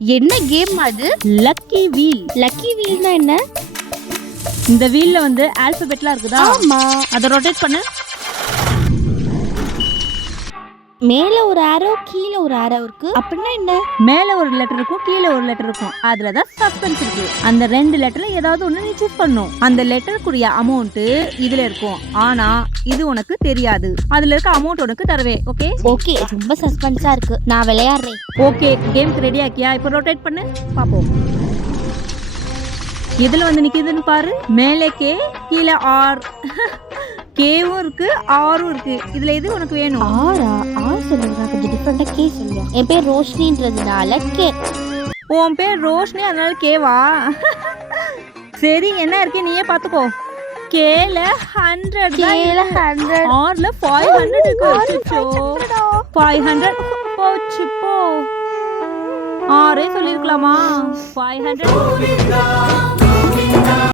என்ன கேம் அது? Lucky wheel. Lucky வீல்னா என்ன? இந்த வீல்ல வந்து ஆல்பபெட்லாம் இருக்குதா? ஆமா. அத ரொட்டேட் பண்ணு. மேல ஒரு ஆரோ கீழ ஒரு ஆரோ இருக்கு. அப்படின்னா என்ன? மேல ஒரு லெட்டர் இருக்கும், கீழ ஒரு லெட்டர் இருக்கும். அதுல தான் சஸ்பென்ஸ் இருக்கு. அந்த ரெண்டு லெட்டர்ல ஏதாவது ஒண்ணு நீ சூஸ் பண்ணணும். அந்த லெட்டருக்குரிய அமௌண்ட் இதுல இருக்கும். ஆனா இது உனக்கு தெரியாது. அதுல இருக்க அமௌண்ட் உனக்கு தருவே. ஓகே? ஓகே, ரொம்ப சஸ்பென்ஸா இருக்கு. நான் விளையாடுறேன். Okay, கேம்க்கு ready ஆக்கியா? இப்போ ரொட்டேட் பண்ணு பாப்போம். இதுல வந்து நிக்குதுன்னு பாரு. மேலே கே, கீழ ஆர். கேவும் இருக்கு, ஆரும் இருக்கு. இதுல எது உனக்கு வேணும்? ஆரா? ஆர் சொல்லுங்க, கொஞ்சம் டிஃபரெண்டா கே சொல்லுங்க. என் பேர் ரோஷினின்றதுனால கே. உன் பேர் ரோஷினி, அதனால கேவா? சரி, என்ன இருக்கு நீயே பாத்துக்கோ. கேல 100, கேல 100, ஆர்ல 500 இருக்கு. அச்சச்சோ, 500 போச்சு போ. ஆரே சொல்லிருக்கலாமா? 500